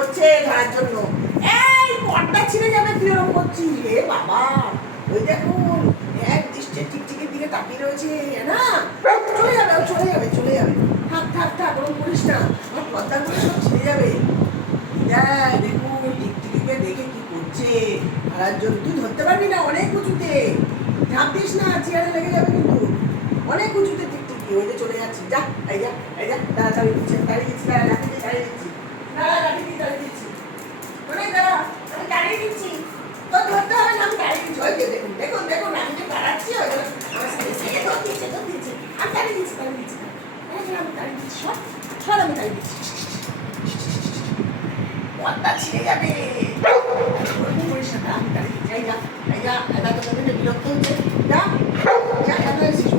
করছে ধরার জন্য। এই পর্দা ছিঁড়ে যাবে, তুই এরকম করছিস রে বাবা। ওই দেখুন এক দৃষ্টির টিকটিকির দিকে তাকিয়ে রয়েছে না। চলে যাবে, চলে যাবে, চলে যাবে। থাক থাক থাক, ওরকম করিস না, আমার পর্দাগুলো সব ছিঁড়ে যাবে। দেখুন টিকটিকিকে দেখে কি করছে ধরার জন্য। তুই ধরতে পারবি না, অনেক উঁচুতে। ঝাঁপ দিস না, চেয়ারে লেগে যাবে কিন্তু। অনেক উঁচুতে টিকটিকি। ওই যে চলে যাচ্ছি, যা এই যা এই যা। দাঁড়া, দাঁড়িয়ে দিচ্ছি, দাঁড়িয়ে দিচ্ছি, দাঁড়া লাঠি দিয়ে দাঁড়িয়ে দিচ্ছি, দাঁড়া লাঠি দিয়ে দাঁড়িয়ে দিচ্ছি। মানে দাঁড়া, আমি দাঁড়িয়ে দিচ্ছি। তোর ধরতে হবে না, আমি দাঁড়িয়ে দিচ্ছি। ওই যে দেখুন দেখুন দেখুন, আমি যে দাঁড়াচ্ছি ওই জন্য আমার সাথে সেকে ধর দিচ্ছে, ধর দিচ্ছে। আমি দাঁড়িয়ে দিচ্ছি, দাঁড়িয়ে দিচ্ছি। আমি দাঁড়িয়ে দিচ্ছি, সব সব আমি দাঁড়িয়ে দিচ্ছি। পর্দা ছিঁড়ে যাবে। আমি দাঁড়িয়ে দিচ্ছি, এই যা এই যা। এটা তো তোকে বিরক্ত হচ্ছে, যা যা। কেন এসেছিস?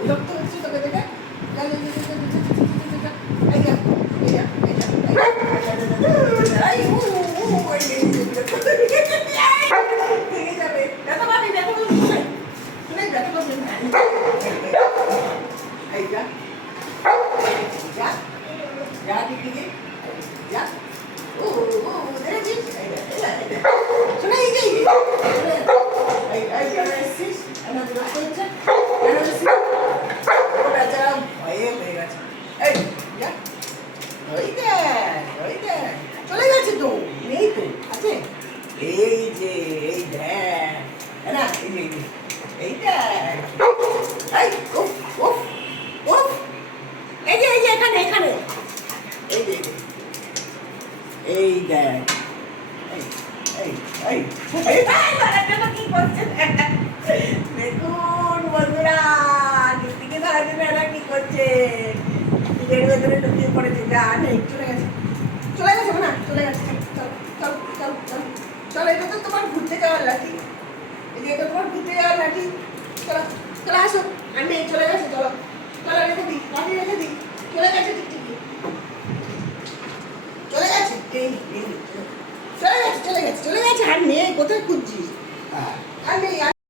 বিরক্ত হচ্ছে তোকে দেখে। এই যা এই যা এই যা। ভেঙে যাবে, ব্যথা পাবি, ব্যথা পাবি, শুনে ব্যথা পাবি। এই যা যা যা, দিকে যা। ও ও দেখেছিস, শুনে এই যে এই কেন এসেছিস? আমার বিরক্ত হচ্ছে, কেন এসেছিস? ও বেচারা ভয়ে হয়ে গেছে। এই যা, ওই দেখ ওই দেখ, চলে গেছে তো, নেই তো, আছে। এই যে এই দেখ, না এই যে এই দেখ, এই উফ উফ উফ, এই যে এখানে এখানে, এই যে এই দেখ, এই এই এই এই কি করছে দেখুন বন্ধুরা। টিকটিকি ধরার জন্য এরা কি করছে, টিকের ভেতরে ঢুকিয়ে পড়েছে। যা নেই, চলে গেছে, চলে গেছে না, চলে গেছে। চল চল চল চল চল, এটা তো তোমার ঘুরতে যাওয়ার লাঠি, এই যে এটা তোমার ঘুরতে যাওয়ার লাঠি। চলো চলে আসো, আর নেই, চলে গেছে। চলো চলো, রেখে দিই, লাঠি রেখে দিই। চলে গেছে টিকটিকি, চলে গেছে। এই চলে গেছে চলে গেছে চলে গেছে, আর নেই। কোথায় খুঁজছিস? আর নেই।